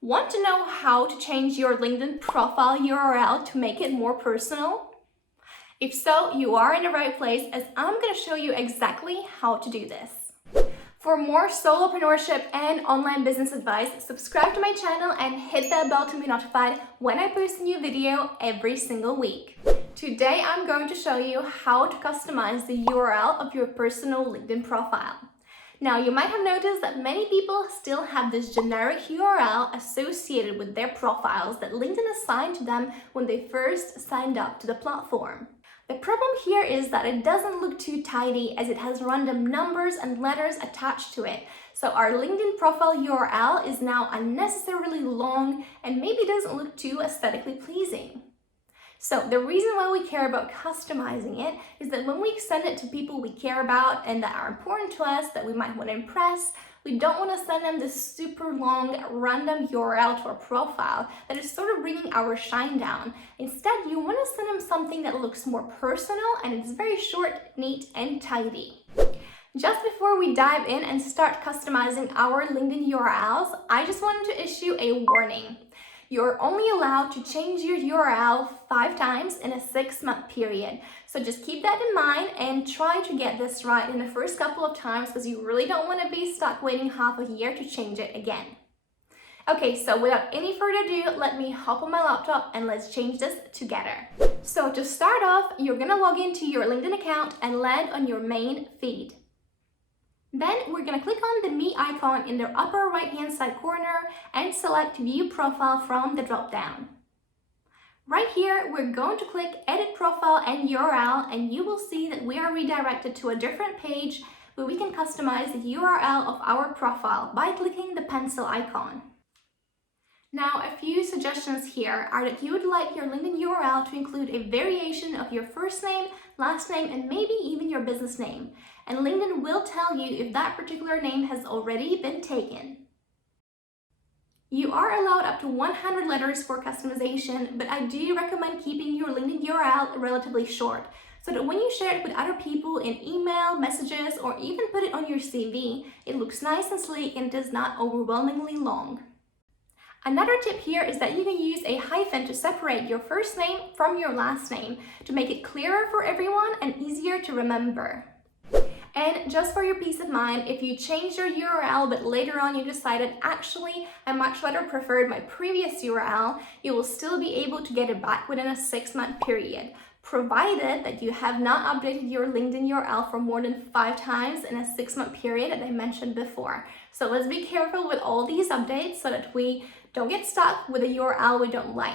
Want to know how to change your LinkedIn profile URL to make it more personal? If so, you are in the right place, as I'm going to show you exactly how to do this. For more solopreneurship and online business advice, subscribe to my channel and hit that bell to be notified when I post a new video every single week. Today, I'm going to show you how to customize the URL of your personal LinkedIn profile. Now, you might have noticed that many people still have this generic URL associated with their profiles that LinkedIn assigned to them when they first signed up to the platform. The problem here is that it doesn't look too tidy, as it has random numbers and letters attached to it. So our LinkedIn profile URL is now unnecessarily long and maybe doesn't look too aesthetically pleasing. So the reason why we care about customizing it is that when we send it to people we care about and that are important to us, that we might want to impress, we don't want to send them this super long random URL to our profile that is sort of bringing our shine down. Instead, you want to send them something that looks more personal and it's very short, neat, and tidy. Just before we dive in and start customizing our LinkedIn URLs, I just wanted to issue a warning. You're only allowed to change your URL 5 times in a 6-month period. So just keep that in mind and try to get this right in the first couple of times, because you really don't want to be stuck waiting half a year to change it again. Okay, so without any further ado, let me hop on my laptop and let's change this together. So to start off, you're going to log into your LinkedIn account and land on your main feed. Then we're going to click on the Me icon in the upper right hand side corner and select View Profile from the drop down. Right here, we're going to click Edit Profile and URL, and you will see that we are redirected to a different page where we can customize the URL of our profile by clicking the pencil icon. Now, a few suggestions here are that you would like your LinkedIn URL to include a variation of your first name, last name, and maybe even your business name. And LinkedIn will tell you if that particular name has already been taken. You are allowed up to 100 letters for customization, but I do recommend keeping your LinkedIn URL relatively short, so that when you share it with other people in email, messages, or even put it on your CV, it looks nice and sleek and it is not overwhelmingly long. Another tip here is that you can use a hyphen to separate your first name from your last name to make it clearer for everyone and easier to remember. And just for your peace of mind, if you change your URL but later on you decided, actually, I much better preferred my previous URL, you will still be able to get it back within a 6-month period, provided that you have not updated your LinkedIn URL for more than 5 times in a 6-month period, as I mentioned before. So let's be careful with all these updates so that we don't get stuck with a URL we don't like.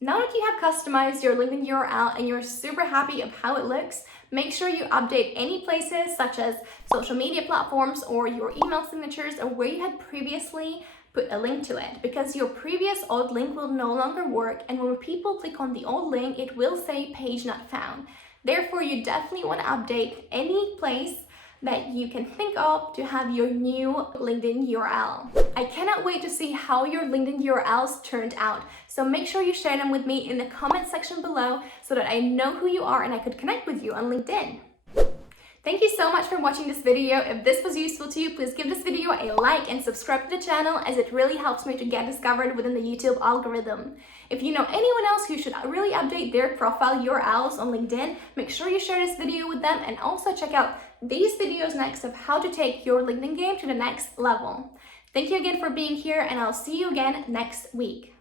Now that you have customized your LinkedIn URL and you're super happy of how it looks, make sure you update any places such as social media platforms or your email signatures or where you had previously put a link to it, because your previous old link will no longer work, and when people click on the old link, it will say page not found. Therefore, you definitely want to update any place that you can think of to have your new LinkedIn URL. I cannot wait to see how your LinkedIn URLs turned out, so make sure you share them with me in the comment section below so that I know who you are and I could connect with you on LinkedIn. Thank you so much for watching this video. If this was useful to you, please give this video a like and subscribe to the channel, as it really helps me to get discovered within the YouTube algorithm. If you know anyone else who should really update their profile URLs on LinkedIn, make sure you share this video with them, and also check out these videos next of how to take your LinkedIn game to the next level. Thank you again for being here, and I'll see you again next week.